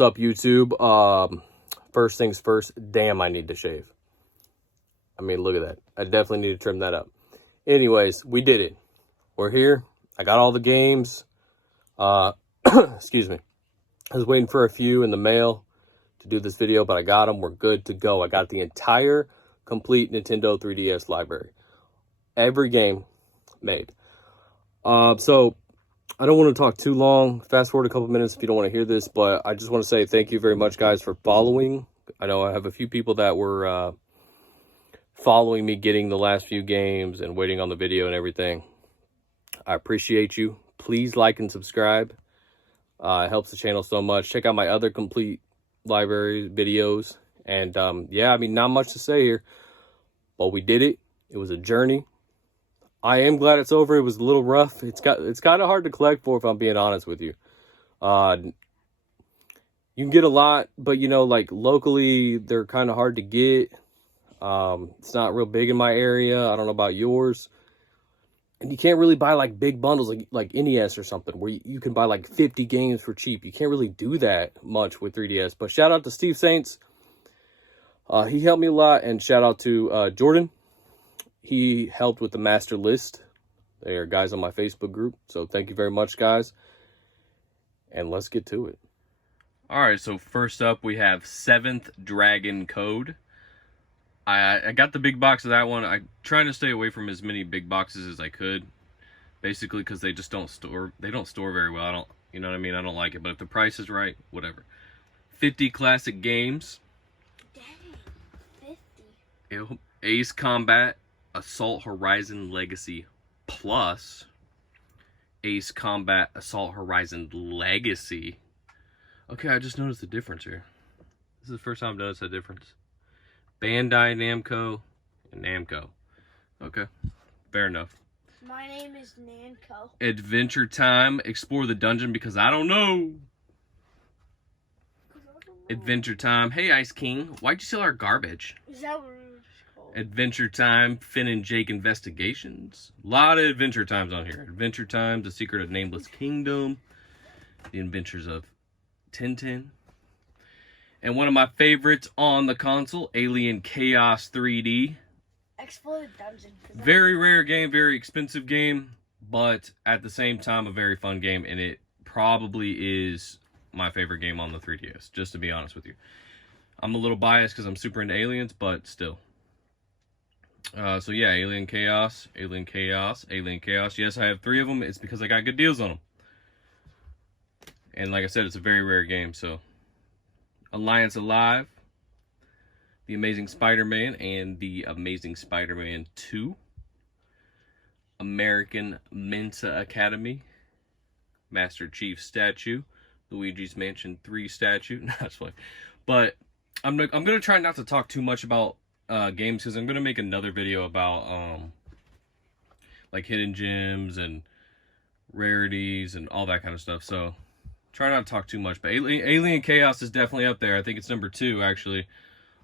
What's up, YouTube? First things first, damn, I need to shave. I mean, look at that. I definitely need to trim that up. Anyways, we did it. We're here. I got all the games. Excuse me. I was waiting for a few in the mail to do this video, but I got them. We're good to go. I got the entire complete Nintendo 3DS library. Every game made. So I don't want to talk too long. Fast forward a couple minutes if you don't want to hear this, but I just want to say thank you very much, guys, for following. I know I have a few people that were following me getting the last few games and waiting on the video and everything. I appreciate you. Please like and subscribe. It helps the channel so much. Check out my other complete library videos. And yeah, I mean, not much to say here, but we did it. It was a journey. I am glad it's over. It was a little rough. It's kind of hard to collect for, if I'm being honest with you. You can get a lot, but you know, like locally, they're kind of hard to get. It's not real big in my area. I don't know about yours. And you can't really buy like big bundles like NES or something where you can buy like 50 games for cheap. You can't really do that much with 3DS. But shout out to Steve Saints. He helped me a lot. And shout out to Jordan. He helped with the master list. They are guys on my Facebook group. So thank you very much, guys. And let's get to it. All right, so first up we have Seventh Dragon Code. I got the big box of that one. I'm trying to stay away from as many big boxes as I could, basically because they just don't store. They don't store very well. You know what I mean? I don't like it. But if the price is right, whatever. 50 classic games. Dang, 50. Ace Combat Assault Horizon Legacy Plus. Ace Combat Assault Horizon Legacy. Okay, I just noticed the difference here. This is the first time I've noticed that difference. Bandai Namco and Namco. Okay, fair enough. My name is Namco. Adventure Time, explore the dungeon because I don't know. Adventure Time, hey Ice King, why'd you steal our garbage? Is that what it's called? Adventure Time, Finn and Jake Investigations. A lot of Adventure Times on here. Adventure Time, The Secret of Nameless Kingdom. The Adventures of Tintin. And one of my favorites on the console, Alien Chaos 3D. Explore the dungeon. Very rare game, very expensive game, but at the same time, a very fun game. And it probably is my favorite game on the 3DS, just to be honest with you. I'm a little biased because I'm super into aliens, but still. So yeah, Alien Chaos, Alien Chaos, Alien Chaos. Yes, I have 3 of them. It's because I got good deals on them. And like I said, it's a very rare game, so. Alliance Alive, The Amazing Spider-Man, and The Amazing Spider-Man 2. American Mensa Academy, Master Chief statue, Luigi's Mansion 3 statue. No, that's funny. But I'm going to try not to talk too much about games because I'm going to make another video about like hidden gems and rarities and all that kind of stuff. So try not to talk too much, but Alien Chaos is definitely up there. I think it's number 2, actually,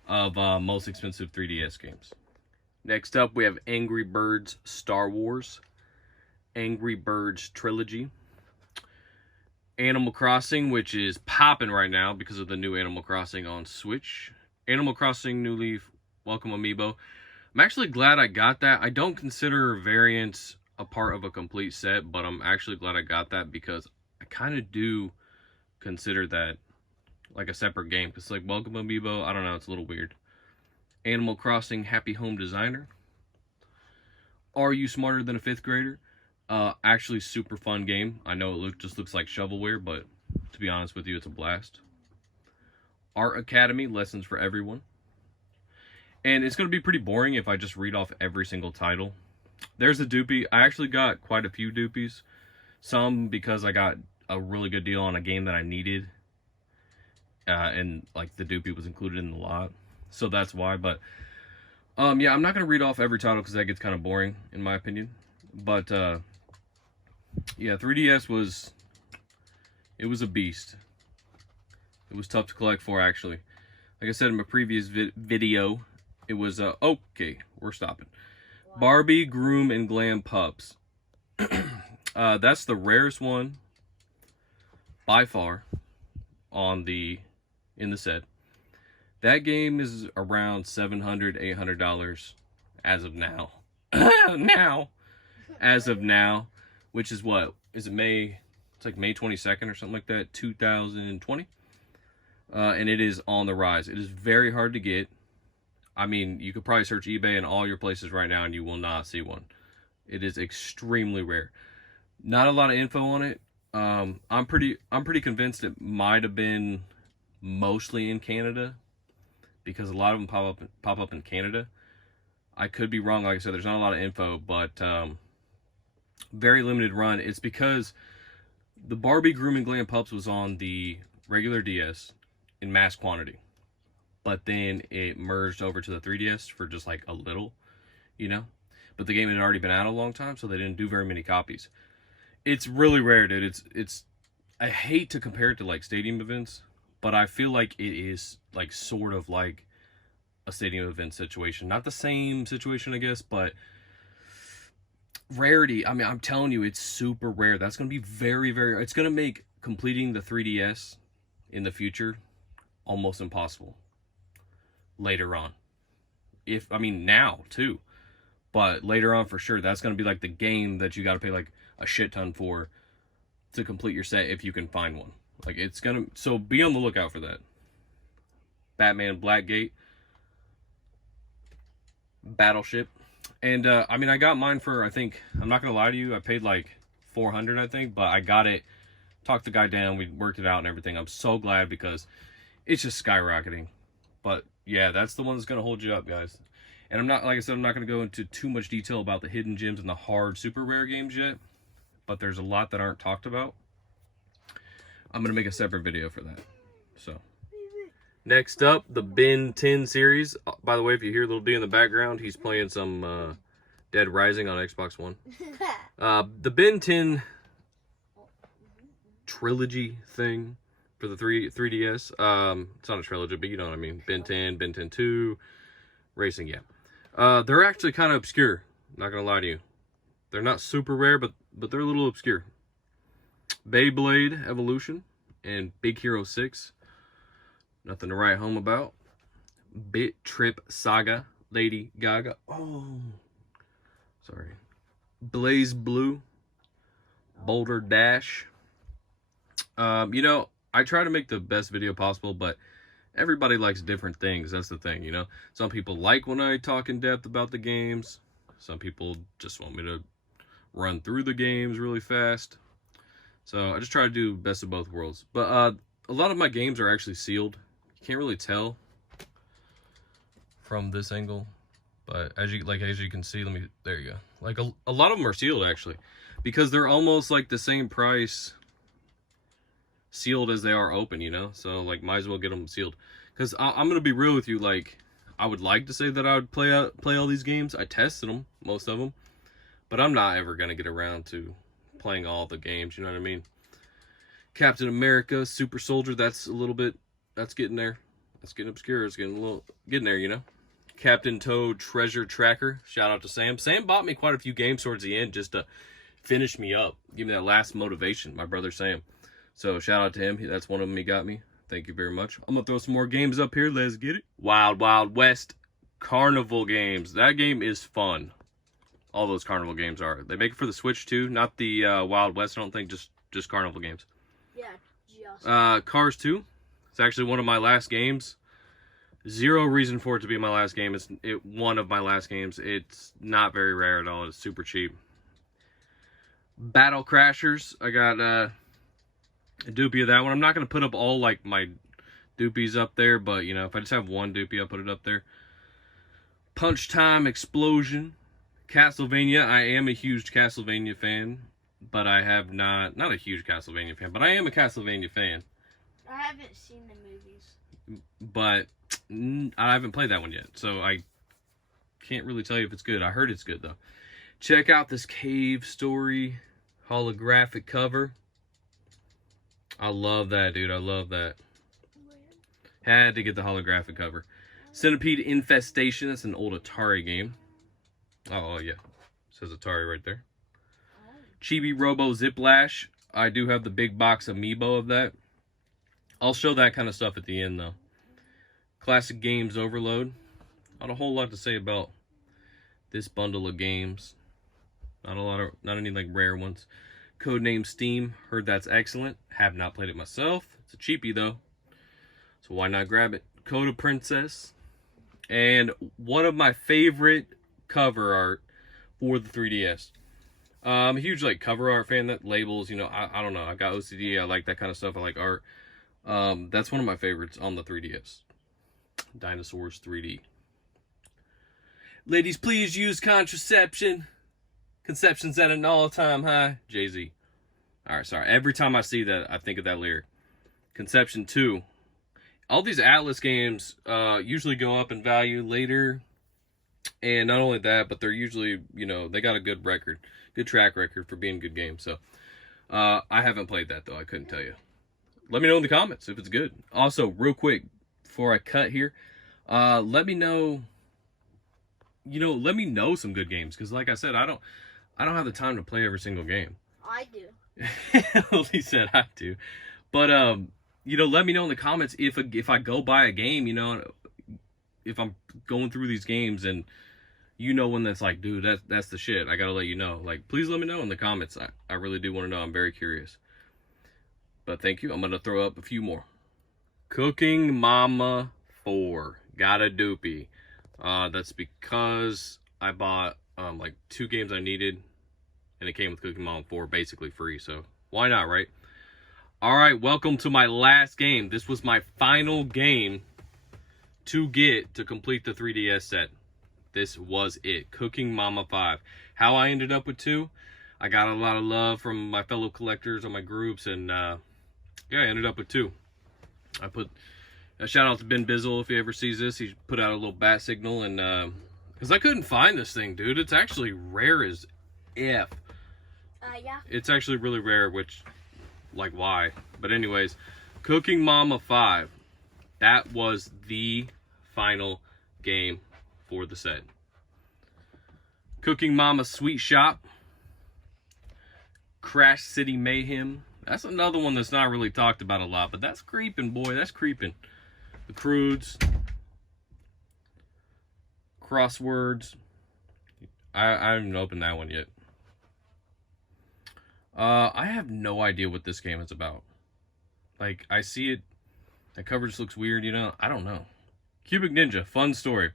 of most expensive 3DS games. Next up, we have Angry Birds Star Wars, Angry Birds Trilogy, Animal Crossing, which is popping right now because of the new Animal Crossing on Switch. Animal Crossing New Leaf, Welcome Amiibo. I'm actually glad I got that. I don't consider variants a part of a complete set, but I'm actually glad I got that because I kind of do consider that like a separate game. Because like Welcome Amiibo, I don't know, it's a little weird. Animal Crossing Happy Home Designer. Are You Smarter Than a 5th Grader? Actually super fun game. I know it just looks like shovelware, but to be honest with you, it's a blast. Art Academy, Lessons for Everyone. And it's going to be pretty boring if I just read off every single title. There's a dupie. I actually got quite a few dupies. Some because I got a really good deal on a game that I needed. And like the dupie was included in the lot. So that's why. But yeah, I'm not going to read off every title because that gets kind of boring in my opinion. But yeah, 3DS was a beast. It was tough to collect for, actually. Like I said in my previous video, it was okay, we're stopping. Wow. Barbie, Groom, and Glam Pups. That's the rarest one by far in the set. That game is around $700, $800 as of now. As of now, which is what? Is it May? It's like May 22nd or something like that, 2020. And it is on the rise. It is very hard to get. I mean, you could probably search eBay in all your places right now and you will not see one. It is extremely rare. Not a lot of info on it. I'm pretty convinced it might have been mostly in Canada, because a lot of them pop up in Canada. I could be wrong. Like I said, there's not a lot of info, but very limited run. It's because the Barbie Grooming Glam Pups was on the regular DS in mass quantity, but then it merged over to the 3DS for just like a little, you know. But the game had already been out a long time, so they didn't do very many copies. It's really rare, dude. It's I hate to compare it to like stadium events, but I feel like it is like sort of like a stadium event situation. Not the same situation, I guess, but rarity. I mean, I'm telling you, it's super rare. That's going to be very, very... It's going to make completing the 3DS in the future almost impossible later on. I mean, now, too. But later on, for sure, that's going to be like the game that you got to pay like a shit ton for to complete your set if you can find one. Like, it's going to... So, be on the lookout for that. Batman Blackgate. Battleship. And, I mean, I got mine for, I think, I'm not going to lie to you, I paid like $400, I think, but I got it, talked the guy down, we worked it out and everything. I'm so glad because it's just skyrocketing. But, yeah, that's the one that's going to hold you up, guys. And I'm not, like I said, I'm not going to go into too much detail about the hidden gems and the hard, super rare games yet, but there's a lot that aren't talked about. I'm going to make a separate video for that. So, next up, the Ben 10 series. By the way, if you hear Little D in the background, he's playing some Dead Rising on Xbox One. The Ben 10 trilogy thing for the 3DS. It's not a trilogy, but you know what I mean. Ben 10, Ben 10 2, Racing, yeah. They're actually kind of obscure, not going to lie to you. They're not super rare, but they're a little obscure. Beyblade Evolution and Big Hero 6. Nothing to write home about. Bit Trip Saga, Lady Gaga. Oh, sorry. Blaze Blue, Boulder Dash. You know, I try to make the best video possible, but everybody likes different things. That's the thing, you know. Some people like when I talk in depth about the games. Some people just want me to run through the games really fast. So I just try to do best of both worlds. But a lot of my games are actually sealed. You can't really tell from this angle, but as you can see, there you go. Like a lot of them are sealed actually, because they're almost like the same price sealed as they are open, you know. So like, might as well get them sealed. Because I'm gonna be real with you, like, I would like to say that I would play all these games. I tested them, most of them, but I'm not ever gonna get around to playing all the games, you know what I mean. Captain America, Super Soldier, that's getting there. That's getting obscure. It's getting there, you know. Captain Toad Treasure Tracker. Shout out to Sam. Sam bought me quite a few games towards the end just to finish me up. Give me that last motivation, my brother Sam. So shout out to him. That's one of them he got me. Thank you very much. I'm going to throw some more games up here. Let's get it. Wild Wild West Carnival games. That game is fun. All those Carnival games are. They make it for the Switch too. Not the Wild West, I don't think. Just Carnival games. Yeah, just. Cars 2. It's actually one of my last games. Zero reason for it to be my last game. It's one of my last games. It's not very rare at all. It's super cheap. Battle Crashers. I got a doopie of that one. I'm not going to put up all like my doopies up there, but you know, if I just have one doopie, I'll put it up there. Punch Time Explosion. Castlevania. I am a huge Castlevania fan, but I have not a huge Castlevania fan, but I am a Castlevania fan. I haven't seen the movies. But I haven't played that one yet, so I can't really tell you if it's good. I heard it's good, though. Check out this Cave Story holographic cover. I love that, dude. I love that. Had to get the holographic cover. Centipede Infestation. That's an old Atari game. Oh, yeah. It says Atari right there. Chibi Robo Ziplash. I do have the big box amiibo of that. I'll show that kind of stuff at the end, though. Classic Games Overload. Not a whole lot to say about this bundle of games. Not any like rare ones. Codename Steam. Heard that's excellent. Have not played it myself. It's a cheapie though, so why not grab it? Coda Princess. And one of my favorite cover art for the 3DS. I'm a huge like cover art fan. That labels, you know, I don't know. I got OCD. I like that kind of stuff. I like art. That's one of my favorites on the 3DS. Dinosaurs 3D. Ladies, please use contraception. Conception's at an all-time high. Jay-Z. All right, sorry. Every time I see that, I think of that lyric. Conception 2. All these Atlas games usually go up in value later. And not only that, but they're usually, you know, they got a good record. Good track record for being good games. So, I haven't played that, though. I couldn't tell you. Let me know in the comments if it's good. Also, real quick, before I cut here, let me know, you know, let me know some good games. Because like I said, I don't have the time to play every single game. I do. He said I do. But, you know, let me know in the comments if I go buy a game, you know, if I'm going through these games and you know when that's like, dude, that's the shit. I got to let you know. Like, please let me know in the comments. I really do want to know. I'm very curious. But thank you. I'm going to throw up a few more. Cooking Mama 4. Got a doopie. That's because I bought like 2 games I needed. And it came with Cooking Mama 4 basically free. So why not, right? Alright, welcome to my last game. This was my final game to get to complete the 3DS set. This was it. Cooking Mama 5. How I ended up with 2? I got a lot of love from my fellow collectors on my groups. And yeah, I ended up with 2. I put a shout out to Ben Bizzle if he ever sees this. He put out a little bat signal, and because I couldn't find this thing, dude. It's actually rare as F. Yeah. It's actually really rare, which, like, why? But anyways, Cooking Mama 5. That was the final game for the set. Cooking Mama Sweet Shop. Crash City Mayhem. That's another one that's not really talked about a lot, but that's creeping, boy. That's creeping. The Croods. Crosswords. I haven't opened that one yet. I have no idea what this game is about. Like, I see it. The cover just looks weird, you know? I don't know. Cubic Ninja. Fun story.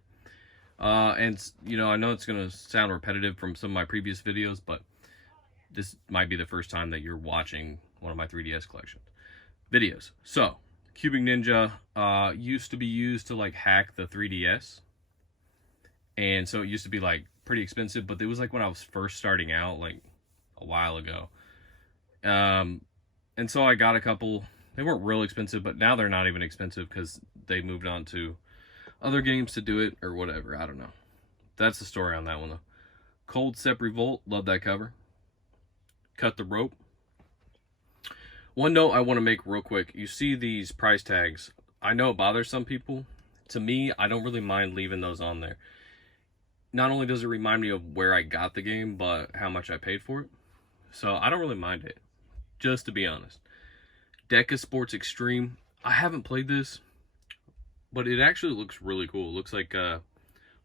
And, you know, I know it's going to sound repetitive from some of my previous videos, but this might be the first time that you're watching one of my 3DS collections videos. So, Cubic Ninja used to be used to like hack the 3DS. And so it used to be like pretty expensive, but it was like when I was first starting out, like a while ago. And so I got a couple. They weren't real expensive, but now they're not even expensive because they moved on to other games to do it or whatever. I don't know. That's the story on that one though. Cold Step Revolt, love that cover. Cut the Rope. One note I want to make real quick. You see these price tags. I know it bothers some people. To me, I don't really mind leaving those on there. Not only does it remind me of where I got the game, but how much I paid for it. So I don't really mind it, just to be honest. Deca Sports Extreme. I haven't played this, but it actually looks really cool. It looks like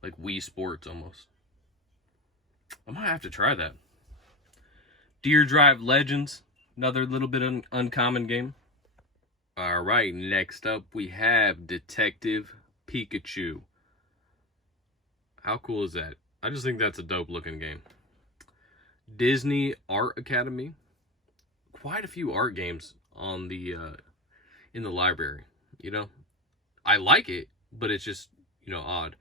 Wii Sports almost. I might have to try that. Deer Drive Legends. Another little bit uncommon game. Alright, next up we have Detective Pikachu. How cool is that? I just think that's a dope looking game. Disney Art Academy. Quite a few art games on the in the library, you know. I like it, but it's just, you know, odd.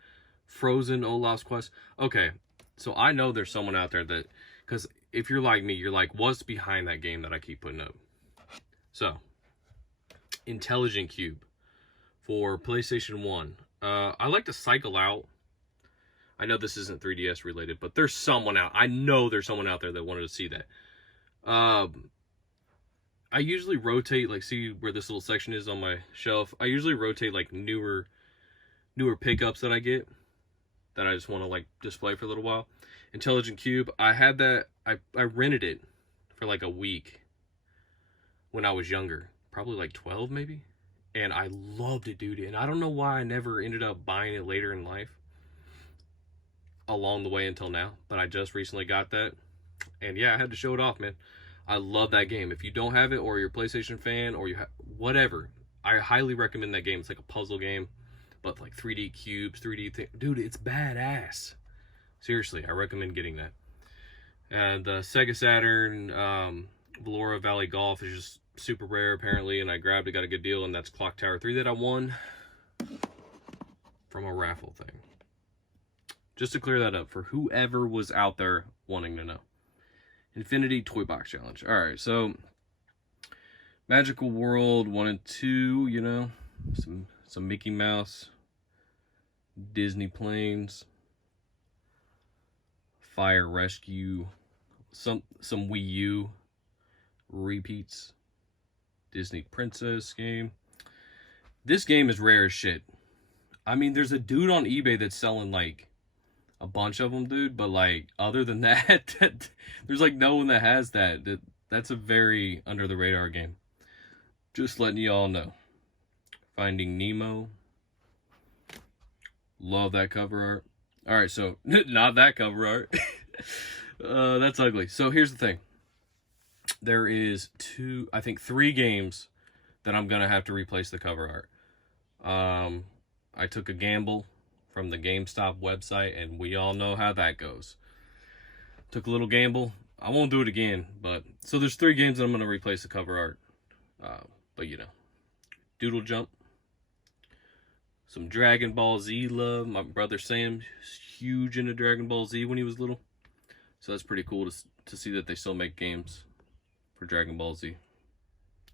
Frozen Olaf's Quest. Okay, so I know there's someone out there that, because if you're like me, you're like, what's behind that game that I keep putting up? So, Intelligent Cube for PlayStation 1. I like to cycle out. I know this isn't 3DS related, but there's someone out. I know there's someone out there that wanted to see that. I usually rotate, like, see where this little section is on my shelf. I usually rotate, like, newer pickups that I get that I just want to, like, display for a little while. Intelligent Cube, I had that, I rented it for, like, a week when I was younger. Probably, like, 12, maybe? and I loved it, dude. And I don't know why I never ended up buying it later in life along the way until now, but I just recently got that. And yeah, I had to show it off, man. I love that game. If you don't have it, or you're a PlayStation fan, or whatever, I highly recommend that game. It's like a puzzle game, but like 3D cubes, 3D thing. Dude, it's badass. Seriously, I recommend getting that. And the Sega Saturn Valora Valley Golf is just super rare, apparently, and I grabbed it, got a good deal, and that's Clock Tower 3 that I won from a raffle thing. Just to clear that up for whoever was out there wanting to know. Infinity Toy Box Challenge. Alright, so Magical World 1 and 2, you know, some Mickey Mouse, Disney Planes, Fire Rescue, some Wii U repeats, Disney Princess game. This game is rare as shit. I mean, there's a dude on eBay that's selling like a bunch of them, dude, but like other than that, there's like no one that has that. That's a very under the radar game. Just letting y'all know. Finding Nemo. Love that cover art. All right, so not that cover art. That's ugly. So here's the thing. There is three games that I'm gonna have to replace the cover art. I took a gamble from the GameStop website, and we all know how that goes. Took a little gamble. I won't do it again, but so there's 3 games that I'm gonna replace the cover art. But you know, Doodle Jump, some Dragon Ball Z love. My brother Sam is huge into Dragon Ball Z when he was little, so that's pretty cool to see that they still make games for Dragon Ball Z.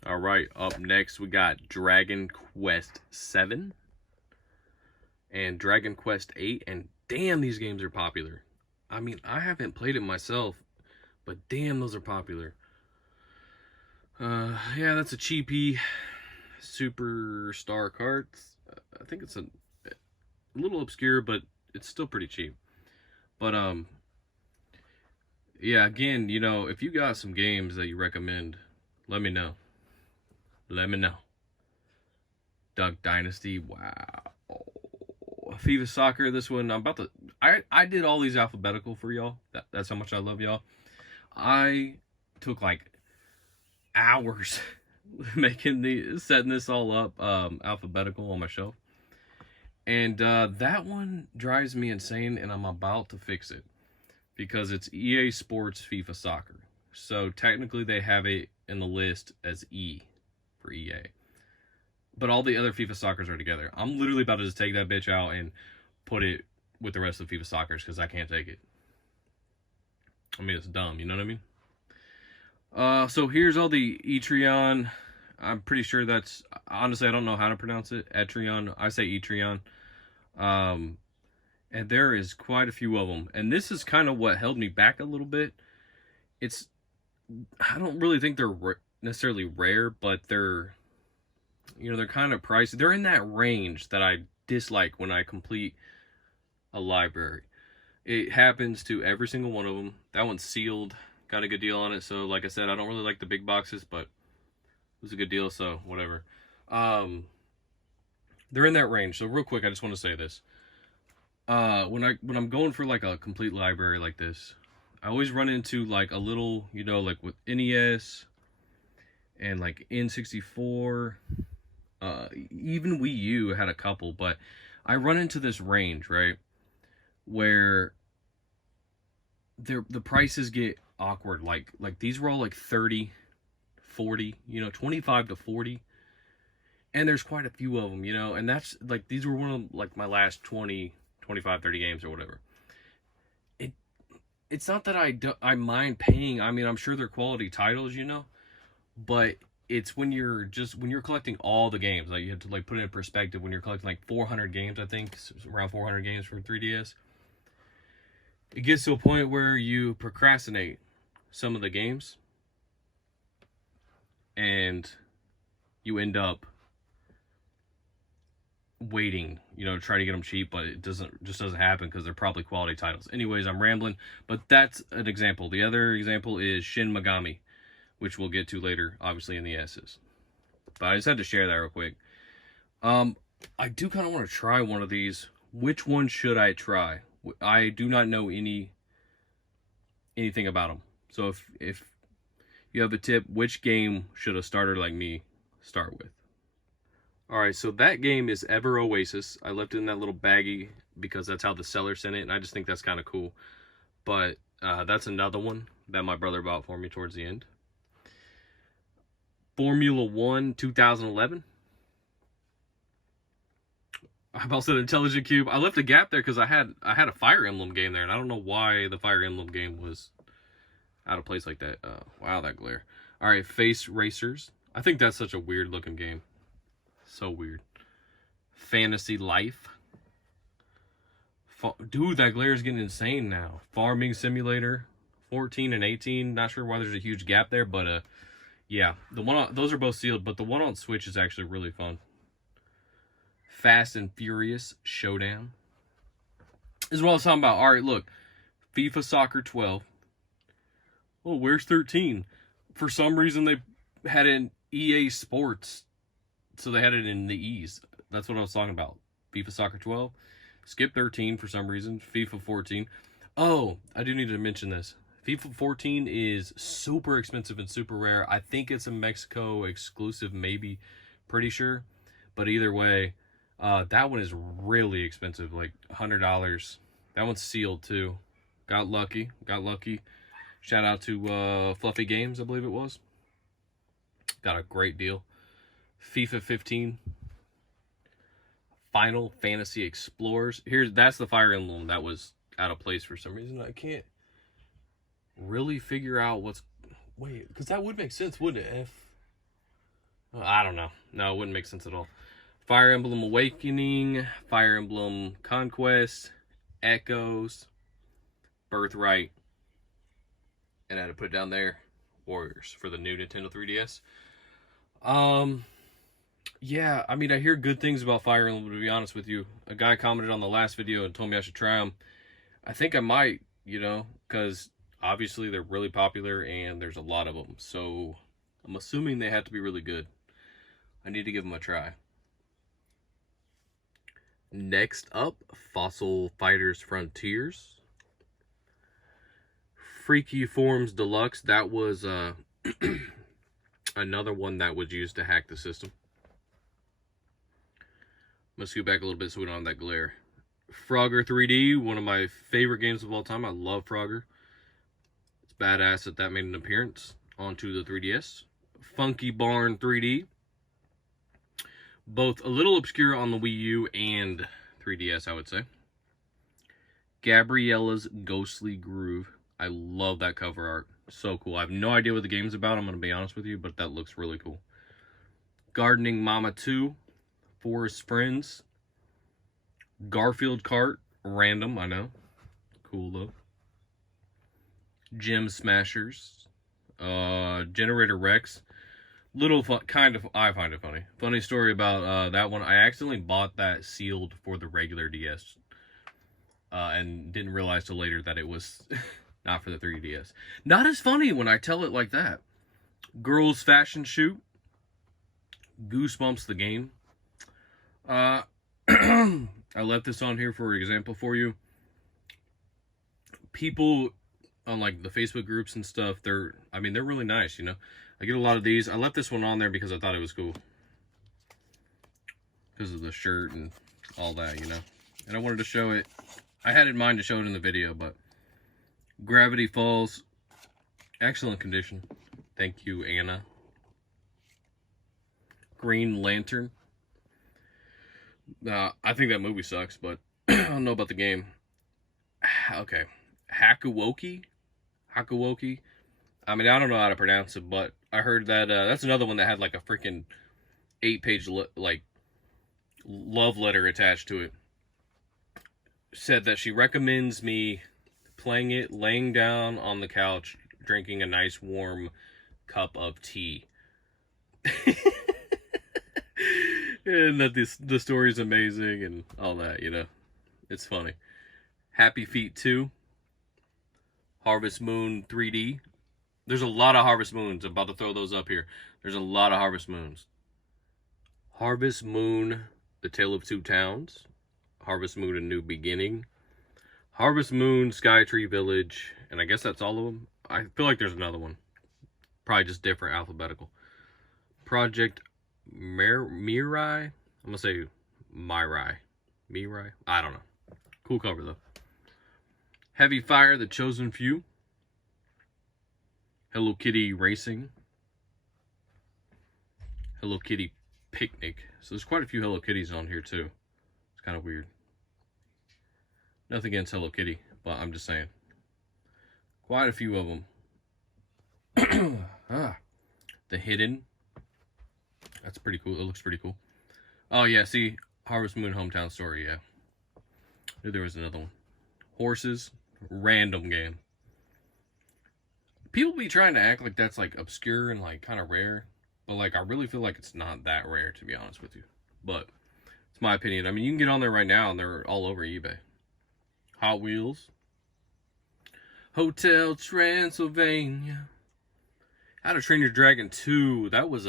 All right, up next we got Dragon Quest 7 and Dragon Quest 8, and damn, these games are popular. I mean, I haven't played it myself, but damn, those are popular. Yeah, that's a cheapy Superstar Cards. I think it's a little obscure, but it's still pretty cheap. But yeah, again, you know, if you got some games that you recommend, let me know. Let me know. Duck Dynasty, wow. FIFA Soccer, this one, I did all these alphabetical for y'all. That's how much I love y'all. I took like hours setting this all up alphabetical on my shelf. And that one drives me insane, and I'm about to fix it. Because it's EA Sports FIFA Soccer. So technically they have it in the list as E for EA. But all the other FIFA Soccers are together. I'm literally about to just take that bitch out and put it with the rest of the FIFA Soccers because I can't take it. I mean, it's dumb, you know what I mean? So here's all the Etrian. I'm pretty sure that's, honestly, I don't know how to pronounce it. Etrian. I say Etrian. And there is quite a few of them. And this is kind of what held me back a little bit. I don't really think they're necessarily rare, but they're kind of pricey. They're in that range that I dislike when I complete a library. It happens to every single one of them. That one's sealed. Got a good deal on it. So like I said, I don't really like the big boxes, but it was a good deal, so whatever. They're in that range. So real quick, I just want to say this. When I'm going for like a complete library like this, I always run into like a little, you know, like with NES and like N64, even Wii U had a couple, but I run into this range, right, where the prices get awkward. Like these were all like 30, 40, you know, 25 to 40. And there's quite a few of them, you know, and that's like, these were one of like my last 20, 25, 30 games or whatever. It's not that I mind paying. I mean, I'm sure they're quality titles, you know, but it's when you're collecting all the games, like you have to like put it in perspective. When you're collecting like 400 games, I think around 400 games for 3DS, it gets to a point where you procrastinate some of the games and you end up waiting, you know, to try to get them cheap, but it doesn't happen because they're probably quality titles. Anyways, I'm rambling, but that's an example. The other example is Shin Megami, which we'll get to later, obviously in the S's. But I just had to share that real quick. I do kind of want to try one of these. Which one should I try? I do not know anything about them. So if you have a tip, which game should a starter like me start with? All right, so that game is Ever Oasis. I left it in that little baggie because that's how the seller sent it, and I just think that's kind of cool. But that's another one that my brother bought for me towards the end. Formula 1 2011. I about said Intelligent Cube. I left a gap there because I had a Fire Emblem game there, and I don't know why the Fire Emblem game was out of place like that. Wow, that glare. All right, Face Racers. I think that's such a weird looking game. So weird. Fantasy Life. Dude, that glare is getting insane now. Farming Simulator 14 and 18. Not sure why there's a huge gap there, but yeah, those are both sealed, but the one on Switch is actually really fun. Fast and Furious Showdown. This is what I was talking about. All right, look. FIFA Soccer 12. Oh, where's 13? For some reason, they had it in EA Sports, so they had it in the E's. That's what I was talking about. FIFA Soccer 12. Skip 13 for some reason. FIFA 14. Oh, I do need to mention this. FIFA 14 is super expensive and super rare. I think it's a Mexico exclusive, maybe. Pretty sure. But either way, that one is really expensive, like $100. That one's sealed too. Got lucky. Shout out to Fluffy Games, I believe it was. Got a great deal. FIFA 15. Final Fantasy Explorers. That's the Fire Emblem that was out of place for some reason. I can't really figure out wait, because that would make sense, wouldn't it? I don't know. No, it wouldn't make sense at all. Fire Emblem Awakening, Fire Emblem Conquest, Echoes, Birthright, and I had to put it down there, Warriors for the new Nintendo 3DS. Yeah, I mean, I hear good things about Fire Emblem, to be honest with you. A guy commented on the last video and told me I should try them. I think I might, because obviously they're really popular and there's a lot of them. So I'm assuming they have to be really good. I need to give them a try. Next up, Fossil Fighters Frontiers. Freaky Forms Deluxe. That was another one that was used to hack the system. I'm going to scoot back a little bit so we don't have that glare. Frogger 3D, one of my favorite games of all time. I love Frogger. It's badass that made an appearance onto the 3DS. Funky Barn 3D. Both a little obscure on the Wii U and 3DS, I would say. Gabriella's Ghostly Groove. I love that cover art. So cool. I have no idea what the game's about, I'm going to be honest with you, but that looks really cool. Gardening Mama 2. Forest Friends. Garfield Kart. Random, I know. Cool, though. Gem Smashers. Generator Rex. Little fun, I find it funny. Funny story about that one. I accidentally bought that sealed for the regular DS. And didn't realize till later that it was not for the 3DS. Not as funny when I tell it like that. Girls Fashion Shoot. Goosebumps the game. I left this on here for example for you. People on like the Facebook groups and stuff, they're really nice, I get a lot of these. I left this one on there because I thought it was cool. Because of the shirt and all that, And I wanted to show it. I had in mind to show it in the video, but Gravity Falls. Excellent condition. Thank you, Anna. Green Lantern. I think that movie sucks, but I don't know about the game. Okay. Hakuwoki. I don't know how to pronounce it, but I heard that that's another one that had like a freaking 8-page love letter attached to it. Said that she recommends me playing it laying down on the couch, drinking a nice warm cup of tea. And that the story is amazing and all that, It's funny. Happy Feet 2. Harvest Moon 3D. There's a lot of Harvest Moons. I'm about to throw those up here. There's a lot of Harvest Moons. Harvest Moon, The Tale of Two Towns, Harvest Moon, A New Beginning, Harvest Moon, Skytree Village, and I guess that's all of them. I feel like there's another one. Probably just different alphabetical. Project Mirai. I'm going to say Mirai. Mirai? I don't know. Cool cover, though. Heavy Fire, The Chosen Few. Hello Kitty Racing. Hello Kitty Picnic. So there's quite a few Hello Kitties on here, too. It's kind of weird. Nothing against Hello Kitty, but I'm just saying. Quite a few of them. The Hidden. That's pretty cool. It looks pretty cool. Oh, yeah, see? Harvest Moon Hometown Story, yeah. I knew there was another one. Horses. Random game. People be trying to act like that's, like, obscure and, like, kind of rare. But, like, I really feel like it's not that rare, to be honest with you. But it's my opinion. I mean, you can get on there right now, and they're all over eBay. Hot Wheels. Hotel Transylvania. How to Train Your Dragon 2. That was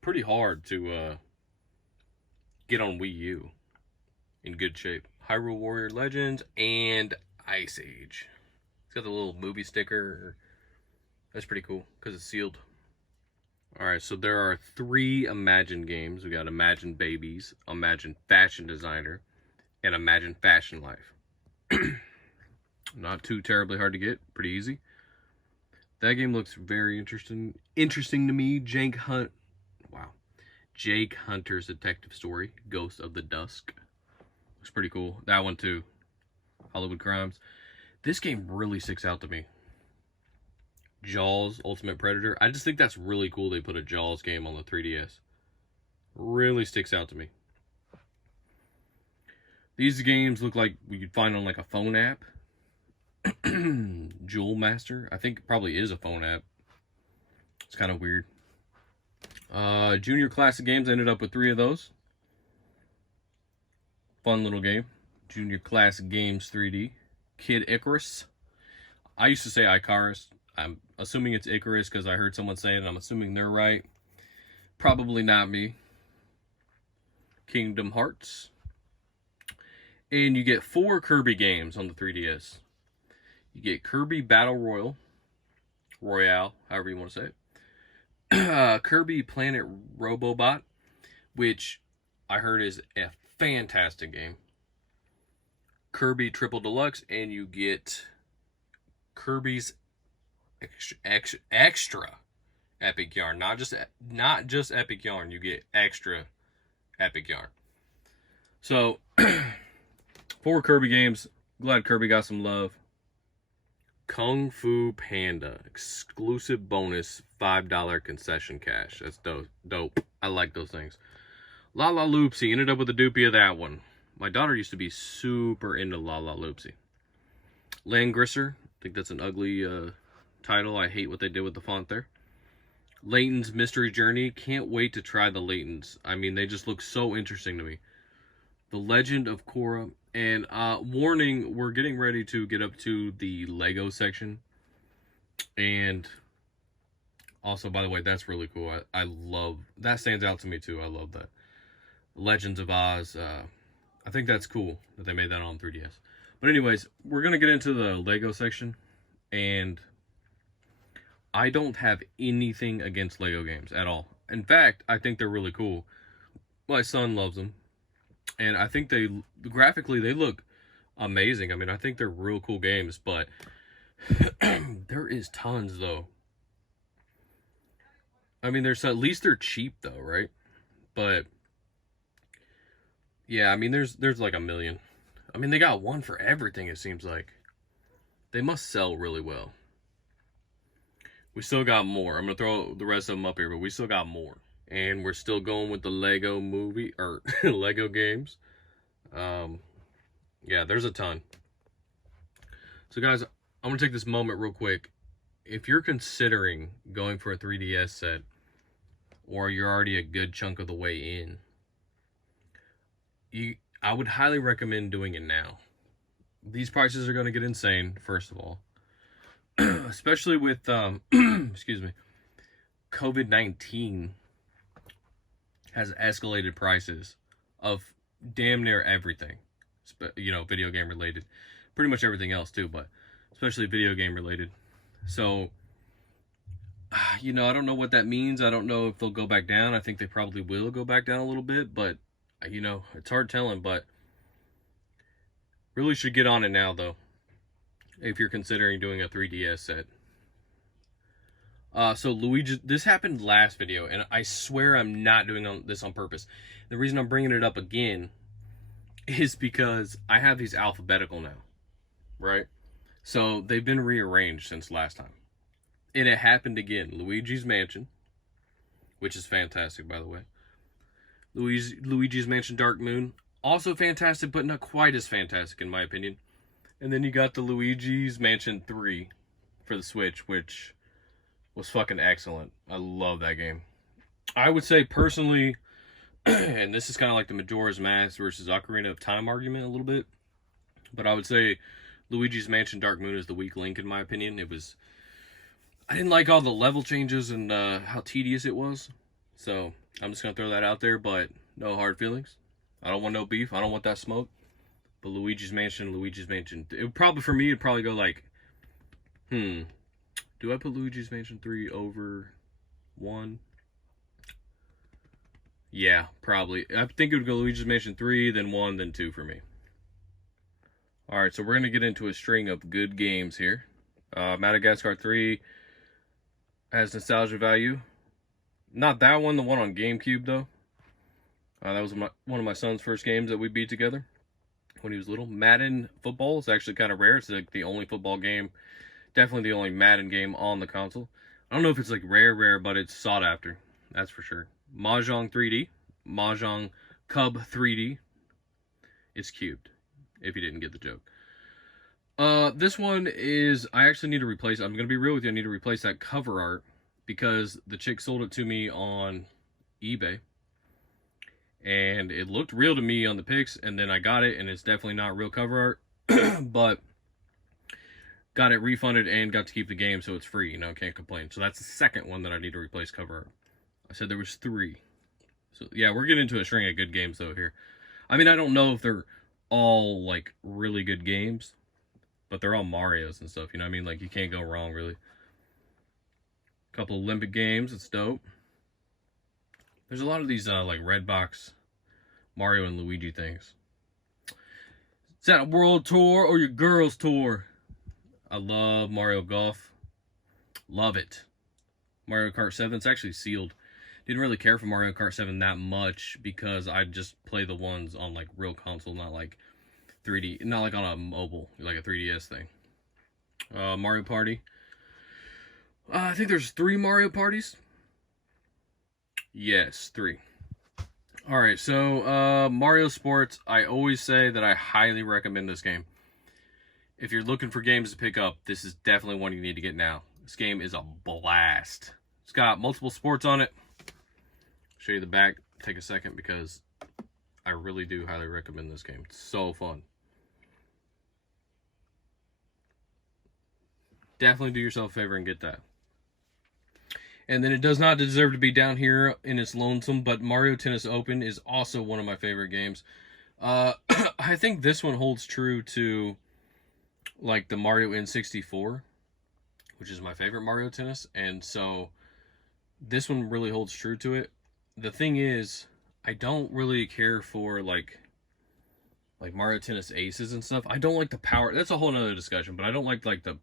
pretty hard to get on Wii U in good shape. Hyrule Warrior Legends and Ice Age. It's got the little movie sticker. That's pretty cool because it's sealed. Alright, so there are 3 Imagine games. We got Imagine Babies, Imagine Fashion Designer, and Imagine Fashion Life. Not too terribly hard to get. Pretty easy. That game looks very interesting to me. Jake Hunter's Detective Story, Ghost of the Dusk. Looks pretty cool. That one too. Hollywood Crimes. This game really sticks out to me. Jaws, Ultimate Predator. I just think that's really cool they put a Jaws game on the 3DS. Really sticks out to me. These games look like we could find on like a phone app. Jewel Master. I think it probably is a phone app. It's kind of weird. Junior Classic Games. Ended up with 3 of those. Fun little game. Junior Classic Games 3D. Kid Icarus. I used to say Icarus. I'm assuming it's Icarus because I heard someone say it and I'm assuming they're right. Probably not me. Kingdom Hearts. And you get 4 Kirby games on the 3DS. You get Kirby Battle Royale, however you want to say it. Kirby Planet Robobot, which I heard is a fantastic game. Kirby Triple Deluxe, and you get Kirby's extra Epic Yarn. Not just Epic Yarn. You get extra Epic Yarn. So 4 Kirby games. Glad Kirby got some love. Kung Fu Panda. Exclusive bonus $5 concession cash. That's dope. I like those things. La La Loopsy. Ended up with a dupie of that one. My daughter used to be super into La La Loopsy. Langrisser. I think that's an ugly title. I hate what they did with the font there. Layton's Mystery Journey. Can't wait to try the Laytons. I mean, they just look so interesting to me. The Legend of Korra. And warning, we're getting ready to get up to the Lego section. And also, by the way, that's really cool. I love, that stands out to me too. I love that. Legends of Oz. I think that's cool that they made that on 3DS. But anyways, we're going to get into the Lego section. And I don't have anything against Lego games at all. In fact, I think they're really cool. My son loves them. And I think graphically, they look amazing. I mean, I think they're real cool games, but there is tons, though. I mean, at least they're cheap, though, right? But, yeah, I mean, there's like a million. I mean, they got one for everything, it seems like. They must sell really well. We still got more. I'm going to throw the rest of them up here, but we still got more. And we're still going with the Lego movie, or Lego games. Yeah, there's a ton. So guys, I'm going to take this moment real quick. If you're considering going for a 3DS set, or you're already a good chunk of the way in, I would highly recommend doing it now. These prices are going to get insane, first of all. Especially with, excuse me, COVID-19 has escalated prices of damn near everything, video game related, pretty much everything else too, but especially video game related. So, I don't know what that means. I don't know if they'll go back down. I think they probably will go back down a little bit, but it's hard telling. But really should get on it now though, if you're considering doing a 3DS set. So Luigi, this happened last video, and I swear I'm not doing this on purpose. The reason I'm bringing it up again is because I have these alphabetical now, right? So they've been rearranged since last time. And it happened again. Luigi's Mansion, which is fantastic, by the way. Luigi's Mansion Dark Moon, also fantastic, but not quite as fantastic in my opinion. And then you got the Luigi's Mansion 3 for the Switch, which was fucking excellent. I love that game. I would say personally, and this is kind of like the Majora's Mask versus Ocarina of Time argument a little bit, but I would say Luigi's Mansion Dark Moon is the weak link in my opinion. I didn't like all the level changes and how tedious it was. So I'm just going to throw that out there, but no hard feelings. I don't want no beef. I don't want that smoke. But Luigi's Mansion. For me, it'd probably go like, do I put Luigi's Mansion 3 over 1? Yeah, probably. I think it would go Luigi's Mansion 3, then 1, then 2 for me. Alright, so we're going to get into a string of good games here. Madagascar 3 has nostalgia value. Not that one, the one on GameCube, though. That was one of my son's first games that we beat together when he was little. Madden football is actually kind of rare. It's like the only football game, definitely the only Madden game on the console. I don't know if it's like rare, but it's sought after. That's for sure. Mahjong 3D. Mahjong Cub 3D. It's cubed, if you didn't get the joke. This one is, I actually need to replace, I'm going to be real with you, I need to replace that cover art because the chick sold it to me on eBay. And it looked real to me on the pics, and then I got it, and it's definitely not real cover art. But got it refunded and got to keep the game, so it's free, can't complain. So that's the second one that I need to replace cover art. I said there was 3. So yeah, we're getting into a string of good games though here. I mean, I don't know if they're all like really good games, but they're all Marios and stuff, Like you can't go wrong really. Couple Olympic games, it's dope. There's a lot of these like Redbox Mario and Luigi things. Is that a world tour or your girls tour? I love Mario Golf. Love it. Mario Kart 7, it's actually sealed. Didn't really care for Mario Kart 7 that much because I just play the ones on like real console, not like 3D, not like on a mobile, like a 3DS thing. Mario Party. I think there's 3 Mario Parties. Yes, 3. Alright, so Mario Sports, I always say that I highly recommend this game. If you're looking for games to pick up, this is definitely one you need to get now. This game is a blast. It's got multiple sports on it. Show you the back. Take a second because I really do highly recommend this game. It's so fun. Definitely do yourself a favor and get that. And then it does not deserve to be down here in its lonesome, but Mario Tennis Open is also one of my favorite games. I think this one holds true to like the Mario N64, which is my favorite Mario Tennis, and so this one really holds true to it. The thing is, I don't really care for like Mario Tennis Aces and stuff. I don't like the power. That's a whole nother discussion, but I don't like the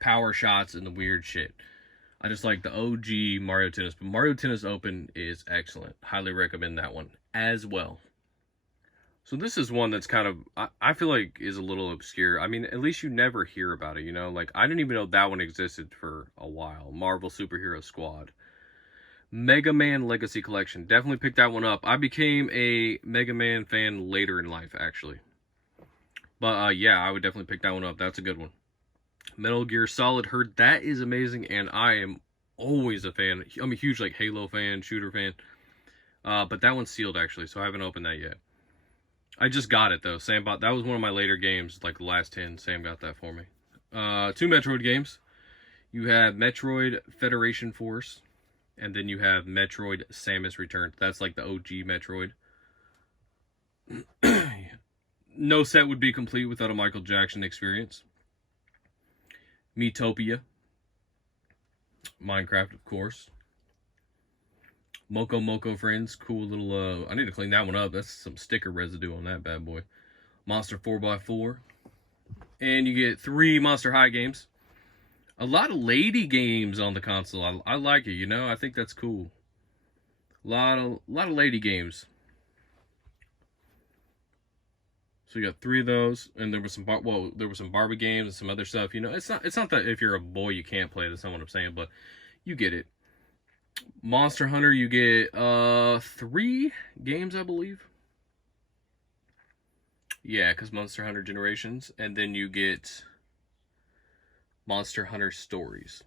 power shots and the weird shit. I just like the OG Mario Tennis. But Mario Tennis Open is excellent. Highly recommend that one as well. So this is one that's kind of, I feel like is a little obscure. I mean, at least you never hear about it, Like, I didn't even know that one existed for a while. Marvel Superhero Squad. Mega Man Legacy Collection. Definitely picked that one up. I became a Mega Man fan later in life, actually. But, yeah, I would definitely pick that one up. That's a good one. Metal Gear Solid, heard that is amazing, and I am always a fan. I'm a huge like Halo fan, shooter fan. But that one's sealed actually, so I haven't opened that yet. I just got it though. Sam bought that was one of my later games, like the last 10. Sam got that for me. 2 Metroid games. You have Metroid Federation Force. And then you have Metroid Samus Returns. That's like the OG Metroid. No set would be complete without a Michael Jackson experience. Miitopia. Minecraft, of course. Moko Moko Friends. Cool little... I need to clean that one up. That's some sticker residue on that bad boy. Monster 4x4. And you get 3 Monster High games. A lot of lady games on the console. I like it, you know? I think that's cool. A lot of lady games. So you got 3 of those, and there was some Barbie games and some other stuff. You know, it's not that if you're a boy you can't play. That's not what I'm saying, but you get it. Monster Hunter, you get 3 games, I believe. Yeah, because Monster Hunter Generations, and then you get Monster Hunter Stories.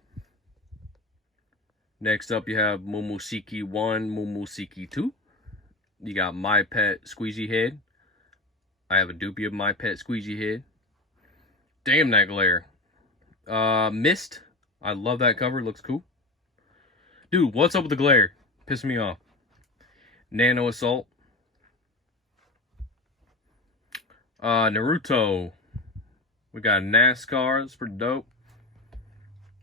Next up, you have Momoshiki 1, Momoshiki 2. You got My Pet Squeezy Head. I have a dupie of My Pet Squeezy Head. Damn, that glare. Mist. I love that cover. It looks cool. Dude, what's up with the glare? Piss me off. Nano Assault. Naruto. We got NASCAR. That's pretty dope.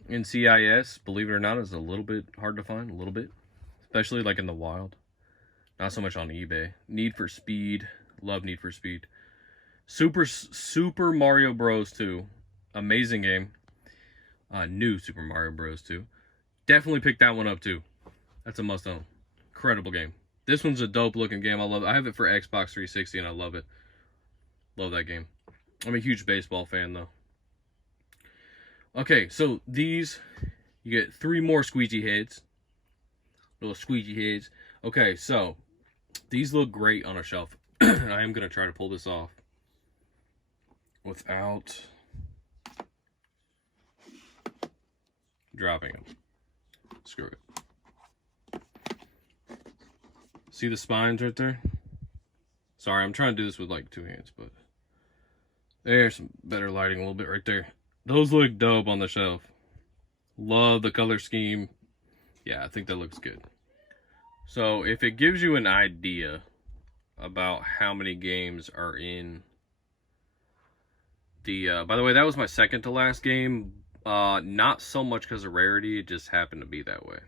NCIS, believe it or not, is a little bit hard to find. A little bit. Especially like in the wild. Not so much on eBay. Need for Speed. Love Need for Speed. Super Mario Bros. 2. Amazing game. New Super Mario Bros. 2. Definitely pick that one up too. That's a must own. Incredible game. This one's a dope looking game. I love it. I have it for Xbox 360 and I love it. Love that game. I'm a huge baseball fan though. Okay, so these, you get 3 more squeegee heads. Little squeegee heads. Okay, so these look great on a shelf. I am going to try to pull this off without dropping them. Screw it. See the spines right there? Sorry, I'm trying to do this with like 2 hands, but there's some better lighting a little bit right there. Those look dope on the shelf. Love the color scheme. Yeah, I think that looks good. So if it gives you an idea about how many games are in the... by the way, that was my second to last game. Not so much because of rarity. It just happened to be that way.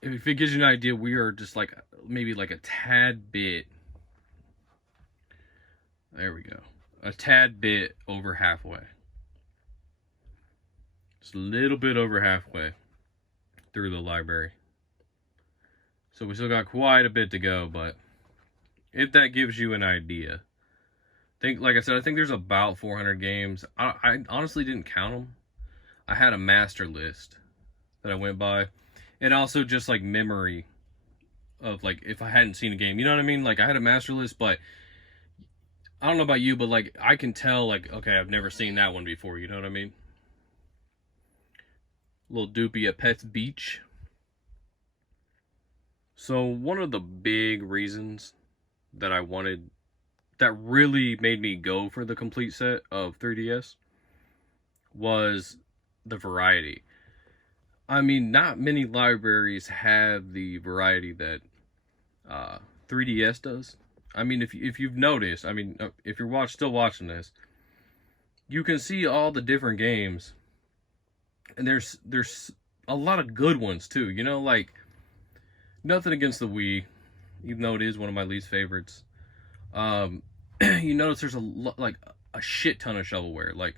If it gives you an idea, we are just like... maybe like a tad bit... there we go. A tad bit over halfway. Just a little bit over halfway through the library. So we still got quite a bit to go, but if that gives you an idea. Like I said, I think there's about 400 games. I honestly didn't count them. I had a master list that I went by. And also just like memory of like if I hadn't seen a game. You know what I mean? Like I had a master list, but I don't know about you, but like I can tell like, okay, I've never seen that one before. You know what I mean? Little doopy at Pets Beach. So one of the big reasons that I wanted, that really made me go for the complete set of 3DS was the variety. I mean, not many libraries have the variety that 3DS does. I mean, if you've noticed, I mean, if you're still watching this, you can see all the different games, and there's a lot of good ones too. You know, like nothing against the Wii, even though it is one of my least favorites. You notice there's a shit ton of shovelware, like